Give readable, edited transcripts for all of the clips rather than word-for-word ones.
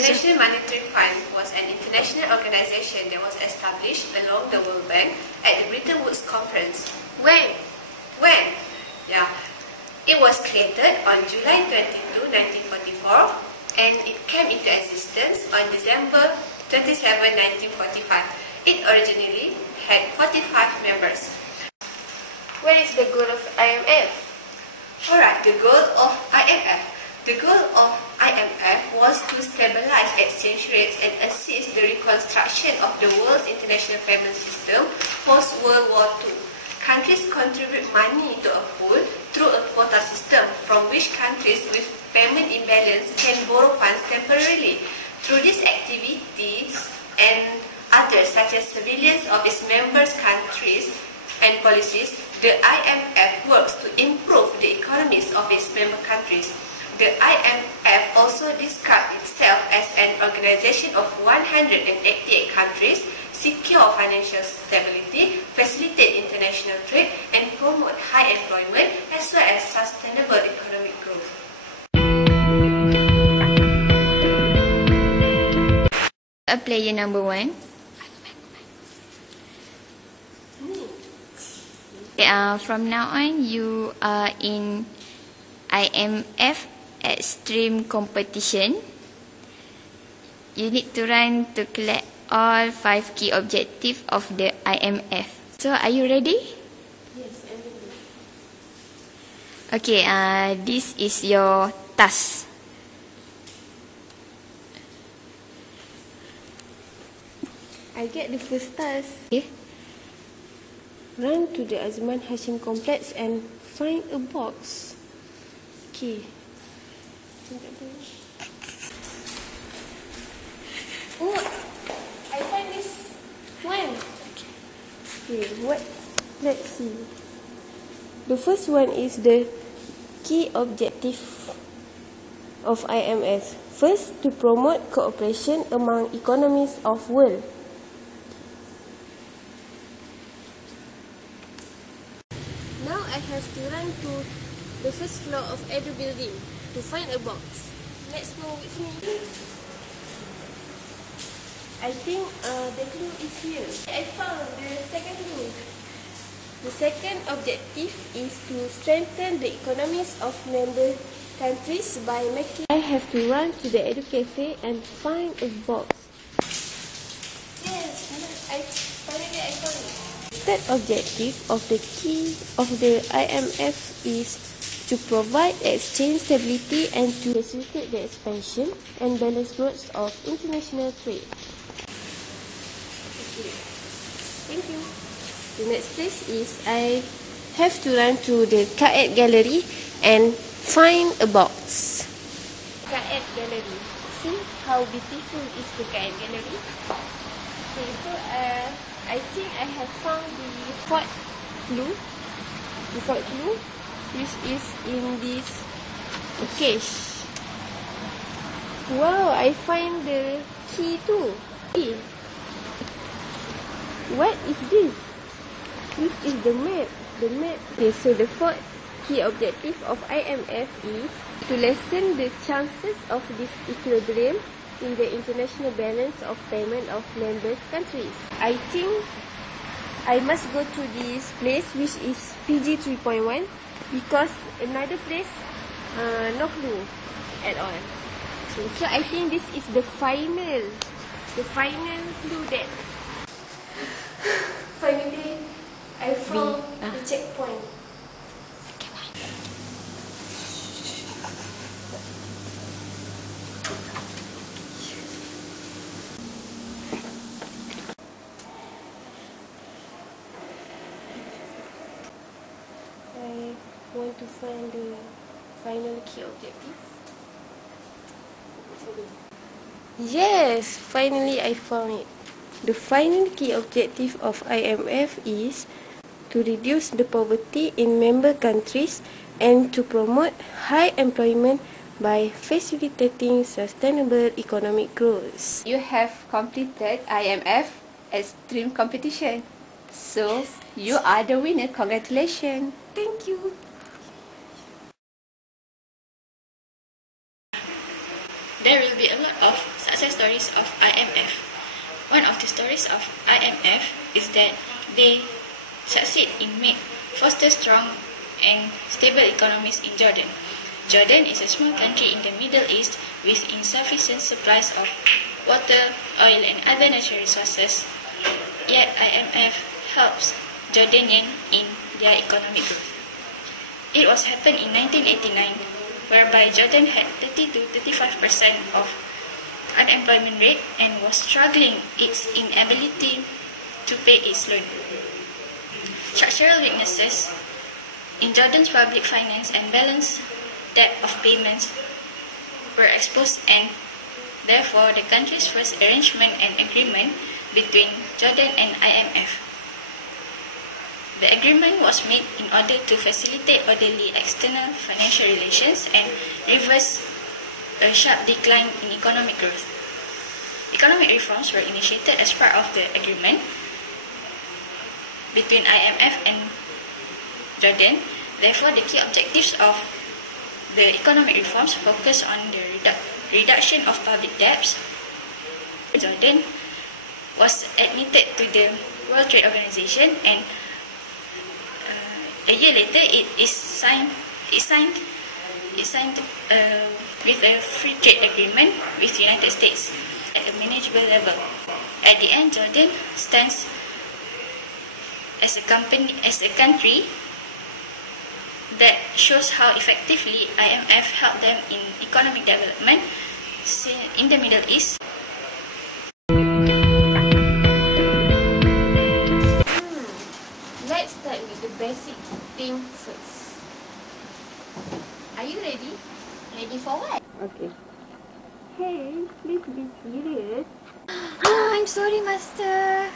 International Monetary Fund was an international organization that was established along the World Bank at the Bretton Woods Conference. When? Yeah. It was created on July 22, 1944 and it came into existence on December 27, 1945. It originally had 45 members. What is the goal of IMF? Alright, the goal of IMF. The goal of IMF was to stabilize exchange rates and assist the reconstruction of the world's international payment system post-World War II. Countries contribute money to a pool through a quota system from which countries with payment imbalance can borrow funds temporarily. Through these activities and others such as surveillance of its members' countries and policies, the IMF works to improve the economies of its member countries. The IMF also describes itself as an organization of 188 countries, secure financial stability, facilitate international trade, and promote high employment as well as sustainable economic growth. Player number 1. From now on, you are in IMF Extreme Competition. You need to run to collect all 5 key objectives of the IMF. So, are you ready? Yes, I'm ready. Okay, this is your task. I get the first task. Okay. Run to the Azman Hashim complex and find a box. Okay. Oh, I find this one. Okay, what? Let's see. The first one is the key objective of IMF. First, to promote cooperation among economies of world. Now I have to run to the first floor of Edu building to find a box. Let's go with me. I think the clue is here. I found the second clue. The second objective is to strengthen the economies of member countries by making... I have to run to the Edu cafe and find a box. Yes, finally I found it. The third objective of the key of the IMF is to provide exchange stability and to facilitate the expansion and balanced growth of international trade. Okay. Thank you. The next place is I have to run to the Art gallery and find a box. Art gallery. See how beautiful is the Art gallery? Okay, so I think I have found the fourth clue. The fourth clue, which is in this case. Wow, I find the key too. What is this? This is the map. The map. Okay, so the fourth key objective of IMF is to lessen the chances of disequilibrium in the international balance of payment of member countries. I think I must go to this place, which is PG 3.1, because another place, no clue at all. So I think this is the final clue that finally I found the checkpoint. I want to find the final key objective. Yes, finally I found it. The final key objective of IMF is to reduce the poverty in member countries and to promote high employment by facilitating sustainable economic growth. You have completed IMF Extreme Competition. So, you are the winner. Congratulations. Thank you. There will be a lot of success stories of IMF. One of the stories of IMF is that they succeed in foster strong and stable economies in Jordan. Jordan is a small country in the Middle East with insufficient supplies of water, oil and other natural resources. Yet IMF helps Jordanians in their economic growth. It was happened in 1989, whereby Jordan had 30 to 35% of unemployment rate and was struggling its inability to pay its loan. Structural weaknesses in Jordan's public finance and balance debt of payments were exposed, and therefore the country's first arrangement and agreement between Jordan and IMF. The agreement was made in order to facilitate orderly external financial relations and reverse a sharp decline in economic growth. Economic reforms were initiated as part of the agreement between IMF and Jordan. Therefore, the key objectives of the economic reforms focus on the reduction of public debts. Jordan was admitted to the World Trade Organization, and a year later it signed with a free trade agreement with the United States at a manageable level. At the end, Jordan stands as a country that shows how effectively IMF helped them in economic development in the Middle East. Let's start with the basic thing first. Are you ready? Ready for what? Okay. Hey, please be serious. I'm sorry, Master.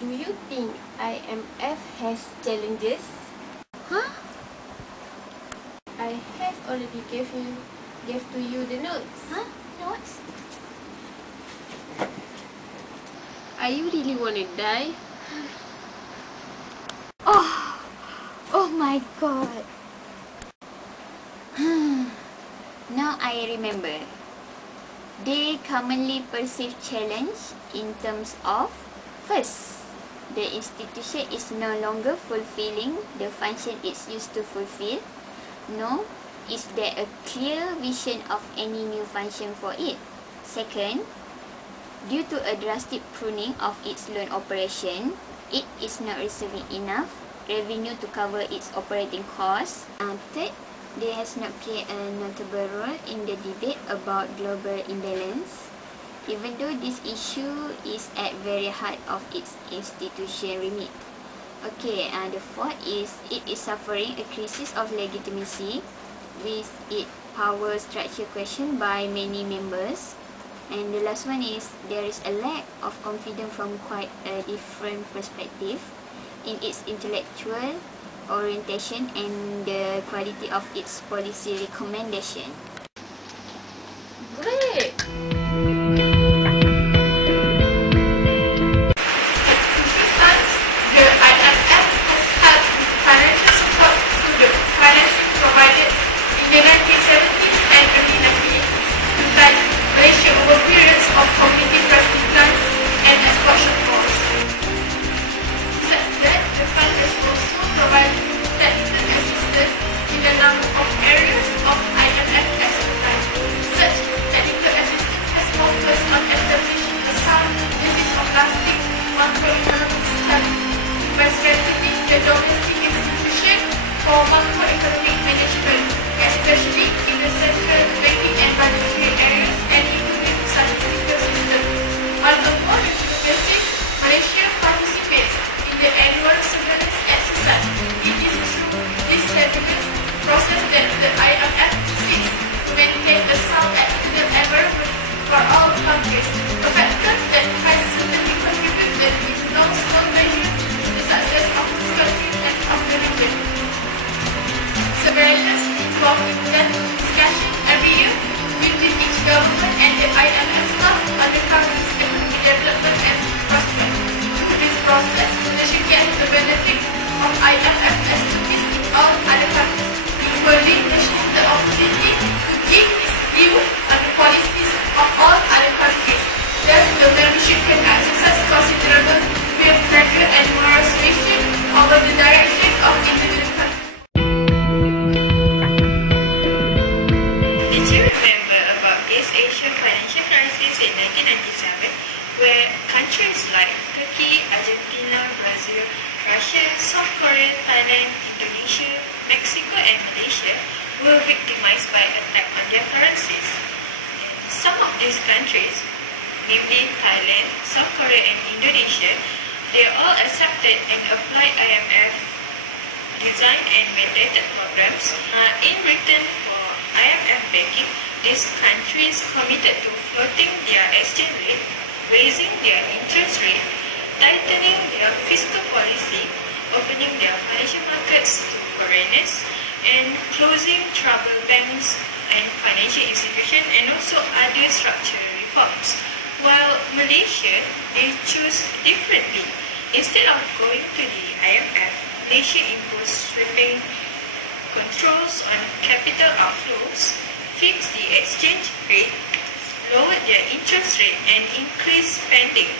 Do you think IMF has challenges? Huh? I have already gave to you the notes. Huh? Notes? Are you really wanna die? Oh my God. Now I remember. They commonly perceive challenge in terms of, first, the institution is no longer fulfilling the function it's used to fulfill. No, is there a clear vision of any new function for it? Second, due to a drastic pruning of its loan operation, it is not receiving enough revenue to cover its operating costs. Third, they has not played a notable role in the debate about global imbalance, even though this issue is at very heart of its institution remit. Okay, the fourth is it is suffering a crisis of legitimacy with its power structure questioned by many members. And the last one is there is a lack of confidence from quite a different perspective in its intellectual orientation and the quality of its policy recommendation. Great! The IMF has helped financial support to the financing provided in the 1970s and early 1980s to guide Malaysia over periods of community price declines and export shortfalls. Besides that, the fund has also provided technical assistance in a number of areas of IMF expertise. Such technical assistance has focused on establishing a sound basis of lasting macroeconomic stability by strengthening the domestic institution for macroeconomic management, especially in the central banking and budgetary areas and including statistical system. On a more regular basis, Malaysia participates in the annual surveillance exercise. It is through this surveillance process that the IMF seeks to maintain a sound external environment for all countries, a factor that has certainly contributed in no small measure to the success of this country and of the region. Surveillance involves intense discussion every year between each government and the IMF staff on the country's economic development and prospects. Through this process, Malaysia gets the benefit of IMF expertise in all other countries, including national these countries, namely Thailand, South Korea and Indonesia, they all accepted and applied IMF design and mandated programs. In return for IMF backing, these countries committed to floating their exchange rate, raising their interest rate, tightening their fiscal policy, opening their financial markets to foreigners, and closing troubled banks and financial institutions, and also other structural reforms. While Malaysia, they choose differently. Instead of going to the IMF, Malaysia imposed sweeping controls on capital outflows, fixed the exchange rate, lowered their interest rate, and increased spending.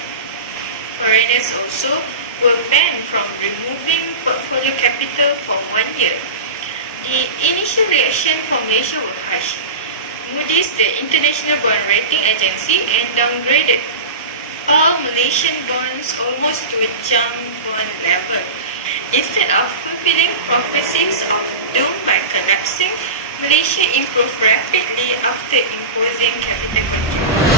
Foreigners also were banned from removing portfolio capital for 1 year. The initial reaction from Malaysia was harsh. Moody's, the international bond rating agency, and downgraded all Malaysian bonds almost to a junk bond level. Instead of fulfilling prophecies of doom by collapsing, Malaysia improved rapidly after imposing capital control.